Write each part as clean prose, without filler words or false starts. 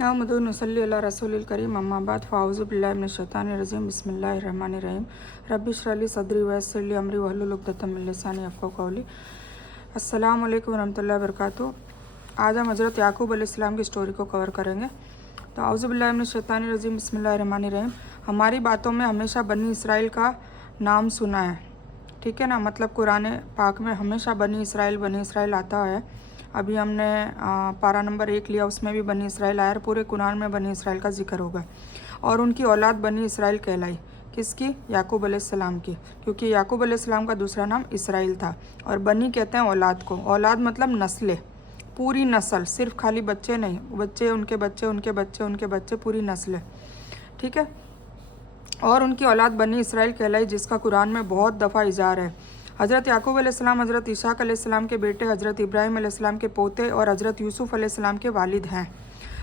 नहमदुहु व नसल्ली अला रसूलिल करीम अम्मा बाद फ़ाऊज़ु बिल्लाहि मिनश शैतानिर रजीम बिस्मिल्लाहिर रहमानिर रहीम रब्बि इश्रह ली सदरी व यस्सिर ली अमरी वहलुल उक़दतम मिन लिसानी यफ़क़हू क़ौली। अस्सलामु अलैकुम रहमतुल्लाहि व बरकातुहू। आज हम हज़रत याकूब अलैहिस्सलाम की स्टोरी को कवर करेंगे। तो औज़ु बिल्लाहि मिनश शैतानिर रजीम बिस्मिल्लाहिर रहमानिर रहीम। हमारी बातों में हमेशा बनी इसराइल का नाम सुना है, ठीक है ना। मतलब कुरान पाक में हमेशा बनी इसराइल आता है। अभी हमने पारा नंबर 1 लिया, उसमें भी बनी इसराइल आया। पूरे कुरान में बनी इसराइल का जिक्र होगा और उनकी औलाद बनी इसराइल कहलाई। किसकी? याकूब अलैहिस्सलाम की, क्योंकि याकूब अलैहिस्सलाम का दूसरा नाम इसराइल था। और बनी कहते हैं औलाद को। औलाद मतलब नस्लें, पूरी नस्ल, सिर्फ खाली बच्चे नहीं, बच्चे उनके बच्चे उनके बच्चे उनके बच्चे, पूरी नस्लें, ठीक है। और उनकी औलाद बनी इसराइल कहलाई, जिसका कुरान में बहुत दफ़ा इज़हार है। हज़रत याकूब अलैहिस्सलाम हज़रत इशाक अलैहिस्सलाम के बेटे, हज़रत इब्राहीम अलैहिस्सलाम के पोते और हज़रत यूसुफ़ अलैहिस्सलाम के वालिद हैं।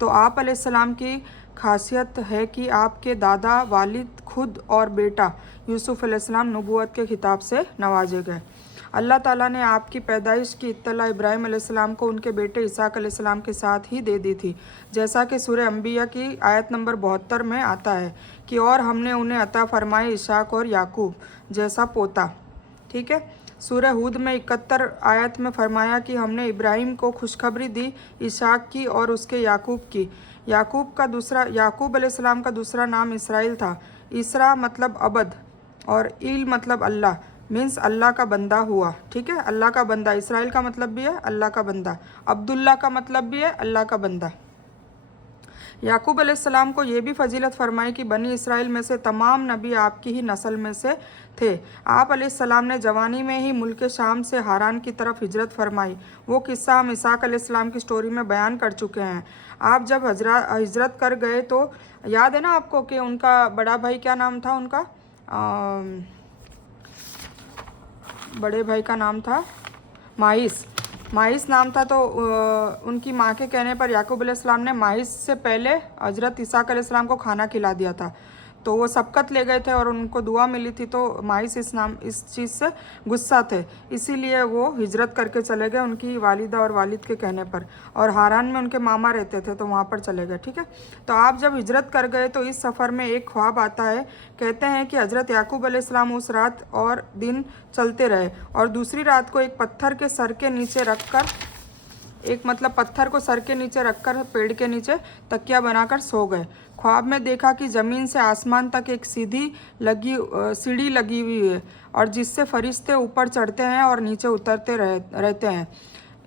तो आप अलैहिस्सलाम की खासियत है कि आपके दादा, वालिद, खुद और बेटा यूसुफ़ अलैहिस्सलाम नबूवत के खिताब से नवाजे गए। अल्लाह ताला ने आपकी पैदाइश की इत्तला इब्राहीम अलैहिस्सलाम को उनके बेटे इसाक अलैहिस्सलाम के साथ ही दे दी थी, जैसा कि सूरह अंबिया की आयत नंबर 72 में आता है कि और हमने उन्हें अता फरमाए इशाक और याकूब जैसा पोता, ठीक है। सूरह हूद में 71 आयत में फरमाया कि हमने इब्राहिम को खुशखबरी दी इशाक की और उसके याकूब की। याकूब अलैहिस्सलाम का दूसरा नाम इसराइल था। इसरा मतलब अबद और इल मतलब अल्लाह, मीन्स अल्लाह का बंदा हुआ, ठीक है। अल्लाह का बंदा, इसराइल का मतलब भी है अल्लाह का बंदा, अब्दुल्ला का मतलब भी है अल्लाह का बंदा। याकूब अलैहिस्सलाम को ये भी फजीलत फरमाई कि बनी इसराइल में से तमाम नबी आपकी ही नस्ल में से थे। आप अलैहिस्सलाम ने जवानी में ही मुल्क शाम से हारान की तरफ हिजरत फरमाई। वो किस्सा हम इसाक अलैहिस्सलाम की स्टोरी में बयान कर चुके हैं। आप जब हिजरत कर गए तो याद है ना आपको कि उनका बड़ा भाई क्या नाम था? उनका बड़े भाई का नाम था माइस नाम था। तो उनकी माँ के कहने पर याकूब अलैहिस्सलाम ने माइस से पहले हज़रत इसाक अलैहिस्सलाम को खाना खिला दिया था। तो वो सबकत ले गए थे और उनको दुआ मिली थी। तो माइस इस चीज़ से गुस्सा थे, इसीलिए वो हिजरत करके चले गए उनकी वालिदा और वालिद के कहने पर। और हारान में उनके मामा रहते थे, तो वहाँ पर चले गए, ठीक है। तो आप जब हिजरत कर गए तो इस सफ़र में एक ख्वाब आता है। कहते हैं कि हज़रत याकूब अलैहिस्सलाम उस रात और दिन चलते रहे और दूसरी रात को एक पत्थर के सर के नीचे रखकर पत्थर को सर के नीचे रखकर पेड़ के नीचे तकिया बनाकर सो गए। ख्वाब में देखा कि ज़मीन से आसमान तक एक सीढ़ी लगी हुई है और जिससे फरिश्ते ऊपर चढ़ते हैं और नीचे उतरते रहते हैं।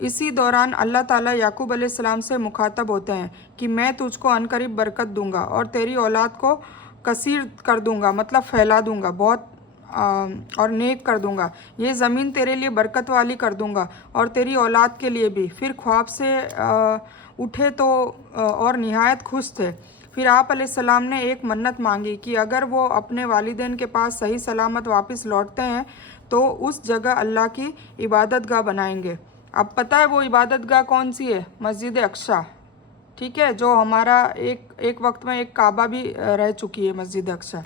इसी दौरान अल्लाह ताला याकूब अलैहिस्सलाम से मुखातब होते हैं कि मैं तुझको अनकरीब बरकत दूंगा और तेरी औलाद को कसीर कर दूंगा, मतलब फैला दूंगा बहुत, और नेक कर दूंगा। ये ज़मीन तेरे लिए बरकत वाली कर दूंगा और तेरी औलाद के लिए भी। फिर ख्वाब से उठे तो और निहायत खुश थे। फिर आप अलैहिस्सलाम ने एक मन्नत मांगी कि अगर वो अपने वालिदैन के पास सही सलामत वापस लौटते हैं तो उस जगह अल्लाह की इबादत गाह बनाएंगे। अब पता है वो इबादत गाह कौन सी है? मस्जिद अक्सा, ठीक है, जो हमारा एक वक्त में एक काबा भी रह चुकी है, मस्जिद अक्सा।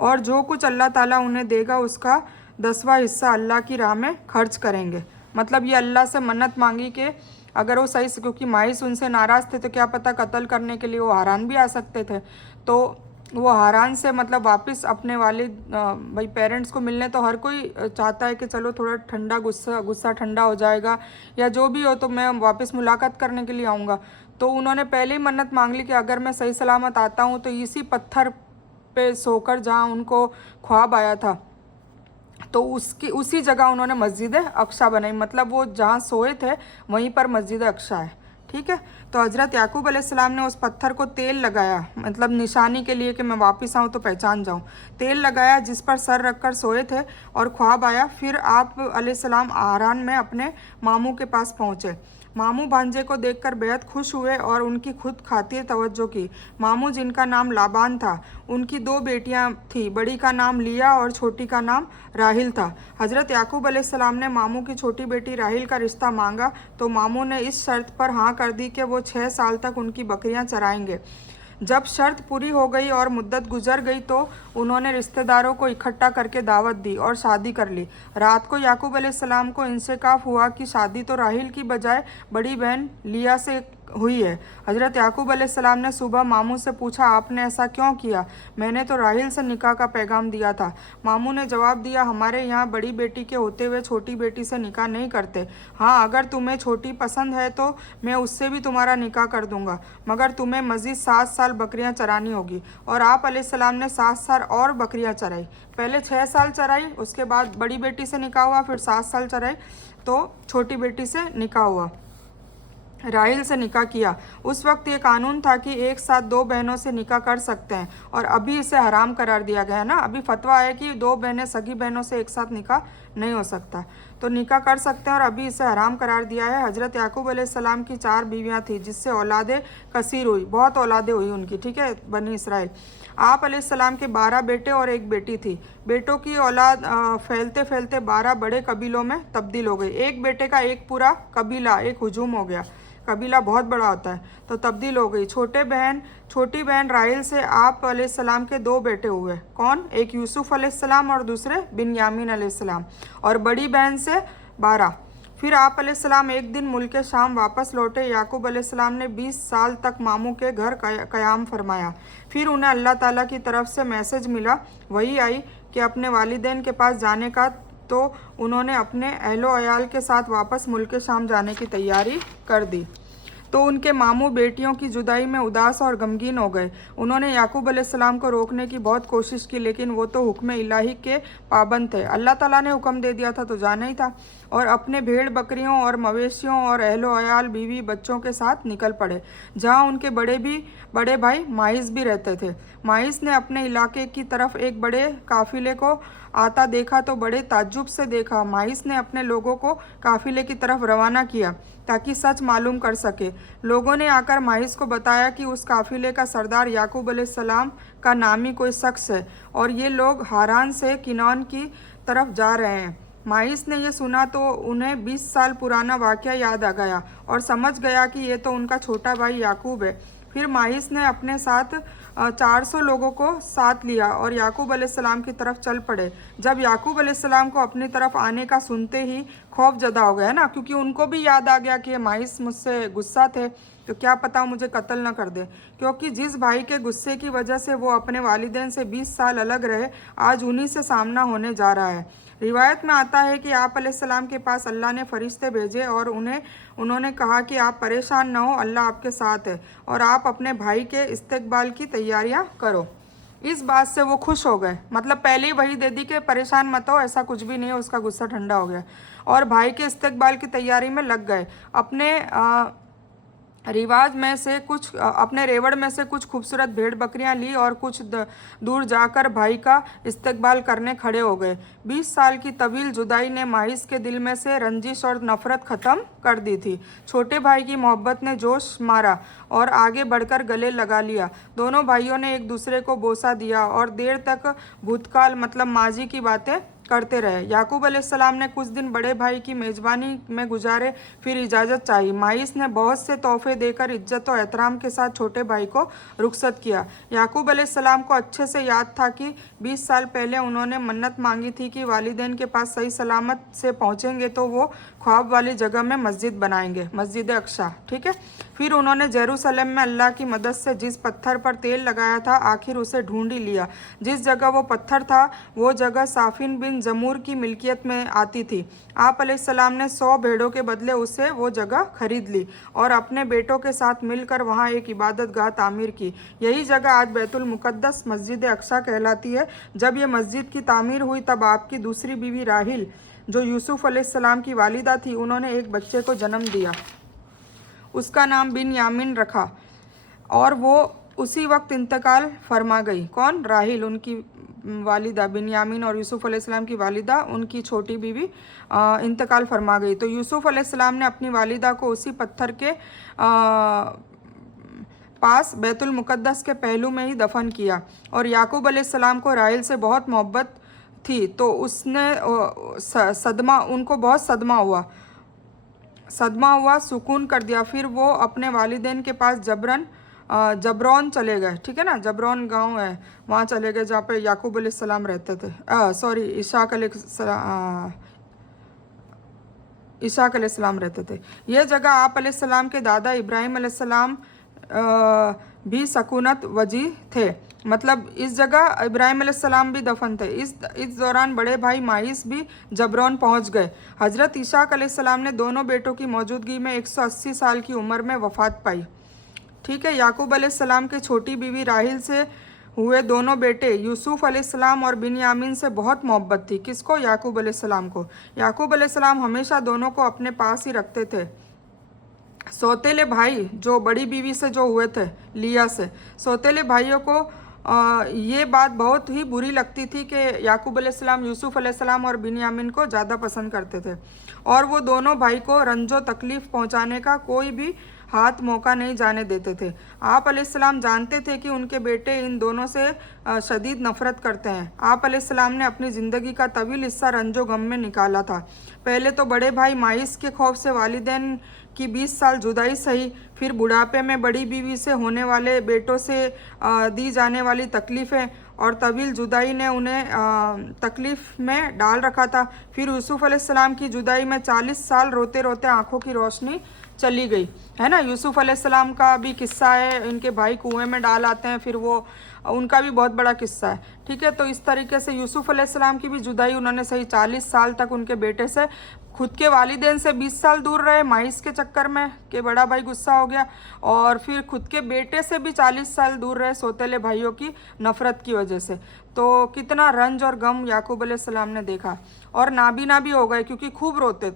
और जो कुछ अल्लाह ताला उन्हें देगा उसका 10वां हिस्सा अल्लाह की राह में खर्च करेंगे। मतलब ये अल्लाह से मन्नत मांगी कि अगर वो सही से, क्योंकि माइस उनसे नाराज़ थे तो क्या पता कत्ल करने के लिए वो हारान भी आ सकते थे। तो वो हारान से मतलब वापस अपने भाई पेरेंट्स को मिलने, तो हर कोई चाहता है कि चलो थोड़ा ठंडा गुस्सा ठंडा हो जाएगा या जो भी हो, तो मैं वापस मुलाकात करने के लिए आऊँगा। तो उन्होंने पहले ही मन्नत मांग ली कि अगर मैं सही सलामत आता हूँ तो इसी पत्थर पे सोकर जहाँ उनको ख्वाब आया था तो उसी जगह उन्होंने मस्जिद अक्सा बनाई। मतलब वो जहाँ सोए थे वहीं पर मस्जिद अक्सा है, ठीक है। तो हज़रत याकूब अलैहिस्सलाम ने उस पत्थर को तेल लगाया, मतलब निशानी के लिए कि मैं वापस आऊँ तो पहचान जाऊँ। तेल लगाया जिस पर सर रखकर सोए थे और ख्वाब आया। फिर आप अलैहिस्सलाम हारान में अपने मामू के पास पहुँचे। मामू भांजे को देखकर बेहद खुश हुए और उनकी खुद खातिर तवज्जो की। मामू, जिनका नाम लाबान था, उनकी 2 बेटियां थी, बड़ी का नाम लिया और छोटी का नाम राहिल था। हज़रत याकूब अलैहिस्सलाम ने मामू की छोटी बेटी राहिल का रिश्ता मांगा तो मामू ने इस शर्त पर हाँ कर दी कि वो 6 साल तक उनकी बकरियां चराएंगे। जब शर्त पूरी हो गई और मुद्दत गुजर गई तो उन्होंने रिश्तेदारों को इकट्ठा करके दावत दी और शादी कर ली। रात को याकूब अलैहिस्सलाम को इंसिकाफ हुआ कि शादी तो राहिल की बजाय बड़ी बहन लिया से हुई है। हज़रत याकूब अलैहिस्सलाम ने सुबह मामू से पूछा, आपने ऐसा क्यों किया? मैंने तो राहिल से निकाह का पैगाम दिया था। मामू ने जवाब दिया, हमारे यहाँ बड़ी बेटी के होते हुए छोटी बेटी से निकाह नहीं करते। हाँ, अगर तुम्हें छोटी पसंद है तो मैं उससे भी तुम्हारा निकाह कर दूंगा, मगर तुम्हें मज़ीद 7 साल बकरियां चरानी होगी। और आप अलैहिस्सलाम ने 7 साल और बकरियां चराई। पहले 6 साल चराई, उसके बाद बड़ी बेटी से निकाह हुआ, फिर 7 साल चराई तो छोटी बेटी से निकाह हुआ, राहिल से निकाह किया। उस वक्त ये कानून था कि एक साथ 2 बहनों से निकाह कर सकते हैं, और अभी इसे हराम करार दिया गया है ना। अभी फतवा है कि 2 बहनें सगी बहनों से एक साथ निकाह नहीं हो सकता, तो निकाह कर सकते हैं, और अभी इसे हराम करार दिया है। हज़रत याकूब अलैहिस्सलाम की 4 बीवियाँ थी, जिससे औलादे कसीर हुई, बहुत औलादे हुई उनकी, ठीक है, बनी इसराइल। आप अलैहिस्सलाम के 12 बेटे और 1 बेटी थी। बेटों की औलाद फैलते फैलते 12 बड़े कबीलों में तब्दील हो गई। एक बेटे का एक पूरा कबीला, एक हुजूम हो गया, कबीला बहुत बड़ा होता है, तो तब्दील हो गई। छोटी बहन राहिल से आप अलैहिस्सलाम के 2 बेटे हुए। कौन? एक यूसुफ अलैहिस्सलाम और दूसरे बिन्यामीन अलैहिस्सलाम। और बड़ी बहन से 12। फिर आप अलैहिस्सलाम एक दिन मुल्क शाम वापस लौटे। याकूब अलैहिस्सलाम ने 20 साल तक मामू के घर क़याम फरमाया। फिर उन्हें अल्लाह ताला की तरफ से मैसेज मिला, वही आई कि अपने वालिदैन के पास जाने का, तो उन्होंने अपने अहलो अयाल के साथ वापस मुल्क शाम जाने की तैयारी कर दी। तो उनके मामू बेटियों की जुदाई में उदास और गमगीन हो गए। उन्होंने याकूब अलैहिस्सलाम को रोकने की बहुत कोशिश की, लेकिन वो तो हुक्म इलाही के पाबंद थे। अल्लाह ताला ने हुक्म दे दिया था तो जाना ही था, और अपने भेड़ बकरियों और मवेशियों और अहलो अयाल बीवी बच्चों के साथ निकल पड़े, जहाँ उनके बड़े भाई माइस भी रहते थे। माइस ने अपने इलाके की तरफ एक बड़े काफिले को आता देखा तो बड़े ताज्जुब से देखा। माइस ने अपने लोगों को काफिले की तरफ रवाना किया ताकि सच मालूम कर सके। लोगों ने आकर माइस को बताया कि उस काफिले का सरदार याकूब अलैहिस्सलाम का नामी कोई शख्स है, और ये लोग हारान से किनान की तरफ जा रहे हैं। माइस ने यह सुना तो उन्हें 20 साल पुराना वाक़या याद आ गया, और समझ गया कि ये तो उनका छोटा भाई याकूब है। फिर माइस ने अपने साथ 400 लोगों को साथ लिया और याकूब अलैहिस्सलाम की तरफ चल पड़े। जब याकूब अलैहिस्सलाम को अपनी तरफ आने का सुनते ही खौफ ज़दा हो गया ना, क्योंकि उनको भी याद आ गया कि माइस मुझसे गुस्सा थे, तो क्या पता मुझे कत्ल न कर दे, क्योंकि जिस भाई के गुस्से की वजह से वो अपने वालिदैन से 20 साल अलग रहे, आज उन्हीं से सामना होने जा रहा है। रिवायत में आता है कि आप अलैहिस्सलाम के पास अल्लाह ने फरिश्ते भेजे और उन्होंने कहा कि आप परेशान न हो, अल्लाह आपके साथ है, और आप अपने भाई के इस्तकबाल की तैयारियां करो। इस बात से वो खुश हो गए, मतलब पहले ही वही दे दी कि परेशान मत हो, ऐसा कुछ भी नहीं है। उसका गुस्सा ठंडा हो गया और भाई के इस्तकबाल की तैयारी में लग गए। अपने अपने रेवड़ में से कुछ खूबसूरत भेड़ बकरियां ली और कुछ दूर जाकर भाई का इस्तकबाल करने खड़े हो गए। 20 साल की तवील जुदाई ने माहिस के दिल में से रंजिश और नफरत ख़त्म कर दी थी। छोटे भाई की मोहब्बत ने जोश मारा और आगे बढ़कर गले लगा लिया। दोनों भाइयों ने एक दूसरे को बोसा दिया और देर तक भूतकाल मतलब माजी की बातें करते रहे। याकूब अलैहिस्सलाम ने कुछ दिन बड़े भाई की मेज़बानी में गुजारे, फिर इजाज़त चाहिए। माइस ने बहुत से तोहफे देकर इज्जत और एहतराम के साथ छोटे भाई को रुखसत किया। याकूब अलैहिस्सलाम को अच्छे से याद था कि 20 साल पहले उन्होंने मन्नत मांगी थी कि वालिदैन के पास सही सलामत से पहुँचेंगे तो वो ख्वाब वाली जगह में मस्जिद बनाएंगे, मस्जिद अक्सा, ठीक है। फिर उन्होंने जेरूसलम में अल्लाह की मदद से जिस पत्थर पर तेल लगाया था आखिर उसे ढूंढ ही लिया। जिस जगह वो पत्थर था वो जगह साफिन बिन जमूर की मिल्कियत में आती थी। आप अलैहिस्सलाम ने 100 भेड़ों के बदले उसे वो जगह खरीद ली और अपने बेटों के साथ मिलकर वहाँ एक इबादत गाह तामीर की। यही जगह आज बैतुल मुक़द्दस मस्जिद अक्सा कहलाती है। जब ये मस्जिद की तामीर हुई तब आपकी दूसरी बीवी राहिल जो यूसुफ अलैहिस्सलाम की वालिदा थी, उन्होंने एक बच्चे को जन्म दिया। उसका नाम बिन यामिन रखा और वो उसी वक्त इंतकाल फरमा गई। कौन? राहिल, उनकी वालिदा। बिन यामिन और यूसुफ अलैहिस्सलाम की वालिदा, उनकी छोटी बीवी इंतकाल फरमा गई। तो यूसुफ अलैहिस्सलाम ने अपनी वालिदा को उसी पत्थर के पास बैतुल मुक़द्दस के पहलू में ही दफन किया। और याकूब अलैहिस्सलाम को राहिल से बहुत मोहब्बत थी, तो उनको बहुत सदमा हुआ, सुकून कर दिया। फिर वो अपने वालिदैन के पास जबरौन चले गए, ठीक है ना, जबरौन गांव है, वहाँ चले गए जहाँ पे याकूब अलैहिस्सलाम रहते थे, इशाक अलैहिस्सलाम, इसाक अलैहिस्सलाम रहते थे। यह जगह आप अलैहिस्सलाम के दादा इब्राहिम अलैहिस्सलाम भी सकूनत वजी थे, मतलब इस जगह इब्राहिम अलैहिस्सलाम भी दफन थे। इस दौरान बड़े भाई माइस भी जबरौन पहुंच गए। हज़रत इसाक अलैहिस्सलाम ने दोनों बेटों की मौजूदगी में 180 साल की उम्र में वफ़ात पाई। ठीक है, याकूब अलैहिस्सलाम के छोटी बीवी राहिल से हुए दोनों बेटे यूसुफ अलैहिस्सलाम और बिन्यामीन से बहुत मोहब्बत थी। किसको? याकूब अलैहिस्सलाम को। याकूब अलैहिस्सलाम हमेशा दोनों को अपने पास ही रखते थे। सौतेले भाई जो बड़ी बीवी से जो हुए थे, लिया से, सौतेले भाइयों को ये बात बहुत ही बुरी लगती थी कि याकूब अलैहिस्सलाम यूसुफ अलैहिस्सलाम और बिन्यामीन को ज़्यादा पसंद करते थे और वो दोनों भाई को रंजो तकलीफ़ पहुंचाने का कोई भी हाथ मौका नहीं जाने देते थे। आप अलैहिस्सलाम जानते थे कि उनके बेटे इन दोनों से शदीद नफ़रत करते हैं। आप अलैहिस्सलाम ने अपनी ज़िंदगी का तवील हिस्सा रंजो गम में निकाला था। पहले तो बड़े भाई माइस के खौफ से वालिदैन की 20 साल जुदाई सही, फिर बुढ़ापे में बड़ी बीवी से होने वाले बेटों से दी जाने वाली तकलीफ़ें और तवील जुदाई ने उन्हें तकलीफ़ में डाल रखा था। फिर यूसुफ अलैहिस्सलाम की जुदाई में 40 साल रोते रोते आंखों की रोशनी चली गई, है ना। यूसुफ अलैहिस्सलाम का भी किस्सा है, इनके भाई कुएं में डाल आते हैं, फिर वो उनका भी बहुत बड़ा किस्सा है। ठीक है, तो इस तरीके से यूसुफ अलैहिस्सलाम की भी जुदाई उन्होंने सही। 40 साल तक उनके बेटे से, खुद के वालिदैन से 20 साल दूर रहे माइस के चक्कर में कि बड़ा भाई गुस्सा हो गया, और फिर खुद के बेटे से भी 40 साल दूर रहे सौतेले भाइयों की नफ़रत की वजह से। तो कितना रंज और गम याकूब अलैहिस्सलाम ने देखा, और नाबीना भी हो गए क्योंकि खूब रोते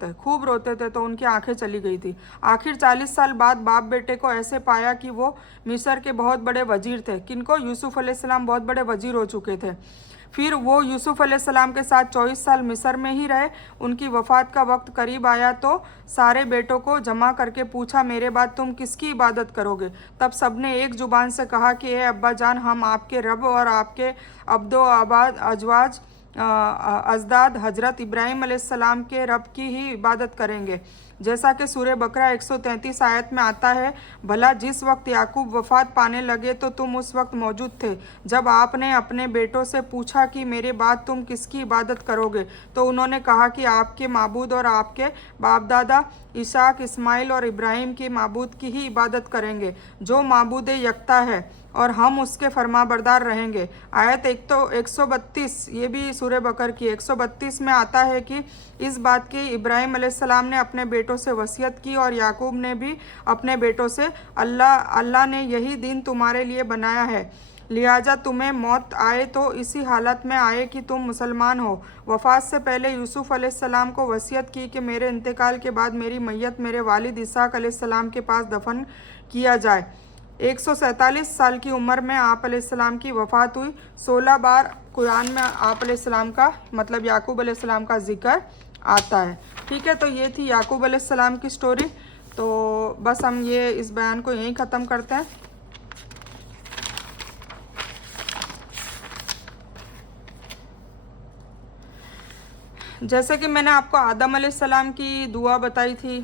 थे तो उनकी आंखें चली गई थी। आखिर 40 साल बाद बाप बेटे को ऐसे पाया कि वो मिस्र के बहुत बड़े वजीर थे। किनको? यूसुफ अलैहिस्सलाम बहुत बड़े वजीर हो चुके थे। फिर वो यूसुफ अलैहिस्सलाम के साथ 24 साल मिस्र में ही रहे। उनकी वफ़ात का वक्त करीब आया तो सारे बेटों को जमा करके पूछा, मेरे बाद तुम किसकी इबादत करोगे? तब सबने एक ज़ुबान से कहा कि ए अब्बा जान, हम आपके रब और आपके अब्दो आबाद अजवाज अजदाद हज़रत इब्राहिम अलैहिस्सलाम के रब की ही इबादत करेंगे। जैसा कि सूरह बकरा 133 आयत में आता है, भला जिस वक्त याकूब वफ़ात पाने लगे तो तुम उस वक्त मौजूद थे जब आपने अपने बेटों से पूछा कि मेरे बाद तुम किसकी इबादत करोगे? तो उन्होंने कहा कि आपके माबूद और आपके बाप दादा इसाक, इस्माइल और इब्राहिम के माबूद की ही इबादत करेंगे जो माबूद यकता है, और हम उसके फरमाबरदार रहेंगे। आयत 132, ये भी सूरह बकर की 132 में आता है कि इस बात की इब्राहिम अलैहिस्सलाम ने अपने बेटों से वसीयत की और याकूब ने भी अपने बेटों से, अल्लाह ने यही दिन तुम्हारे लिए बनाया है, लिहाजा तुम्हें मौत आए तो इसी हालत में आए कि तुम मुसलमान हो। वफ़ात से पहले यूसुफ अलैहिस्सलाम को वसीयत की कि मेरे इंतकाल के बाद मेरी मैयत मेरे वालिद इसाक अलैहिस्सलाम के पास दफन किया जाए। 147 साल की उम्र में आप अलैहिस्सलाम की वफ़ात हुई। 16 बार कुरान में आप अलैहिस्सलाम का, मतलब याकूब अलैहिस्सलाम का जिक्र आता है। ठीक है, तो ये थी याकूब अलैहिस्सलाम की स्टोरी। तो बस हम ये इस बयान को यहीं ख़त्म करते हैं। जैसे कि मैंने आपको आदम अलैहिस्सलाम की दुआ बताई थी,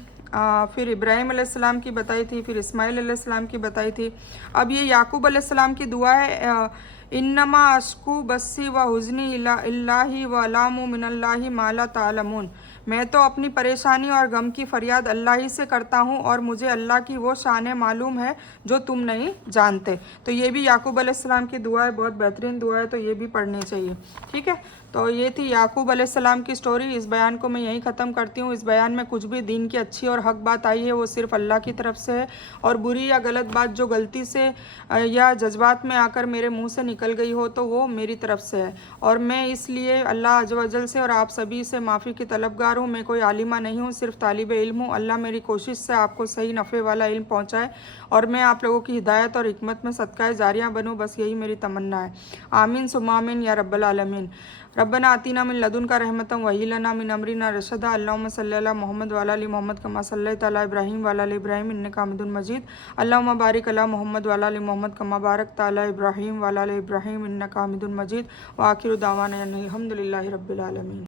फिर इब्राहिम अलैहिस्सलाम की बताई थी, फिर इस्माइल अलैहिस्सलाम की बताई थी। अब ये याकूब अलैहिस्सलाम की दुआ है, इन्नमा अश्कू बस्सी व हुज़्नी इल्लाही व अलामु मिनल्लाहि मा ला तालमून। मैं तो अपनी परेशानी और गम की फरियाद अल्लाह ही से करता हूँ और मुझे अल्लाह की वो शान मालूम है जो तुम नहीं जानते। तो ये भी याकूब अलैहिस्सलाम की दुआ है, बहुत बेहतरीन दुआ है, तो ये भी पढ़नी चाहिए। ठीक है, तो ये थी याकूब अलैहिस्सलाम की स्टोरी। इस बयान को मैं यहीं ख़त्म करती हूँ। इस बयान में कुछ भी दीन की अच्छी और हक बात आई है वो सिर्फ़ अल्लाह की तरफ से है, और बुरी या गलत बात जो गलती से या जज्बात में आकर मेरे मुंह से निकल गई हो तो वो मेरी तरफ से है, और मैं इसलिए अल्लाह अज़्ज़ व जल से और आप सभी से माफ़ी की तलबगार हूँ। मैं कोई आलिमा नहीं हूँ, सिर्फ तालिब इल्म हूँ। अल्लाह मेरी कोशिश से आपको सही नफ़े वाला इल्म पहुँचाए और मैं आप लोगों की हिदायत और हिकमत में सदका जारिया बनूँ, बस यही मेरी तमन्ना है। आमीन सुम्मा आमीन या रब्बल आलमीन। रब्बना आतीना मिन लदुनका रहमतन व हय्यि लना मिन अमरिना रशदा। अल्लाहुम्मा सल्लि अला मोहम्मद व अला आलि मोहम्मद कमा सल्लैता अला इब्राहीम व अला आलि इब्राहीम इन्नका हमीदुम मजीद। अल्लाहुम्मा बारिक अला मोहम्मद व अला आलि मोहम्मद कमा बारकता अला इब्राहीम व अला आलि इब्राहीम इन्नका हमीदुम मजीद। व आखिरु दावाना अनिल हम्दुलिल्लाहि रब्बिल आलमीन।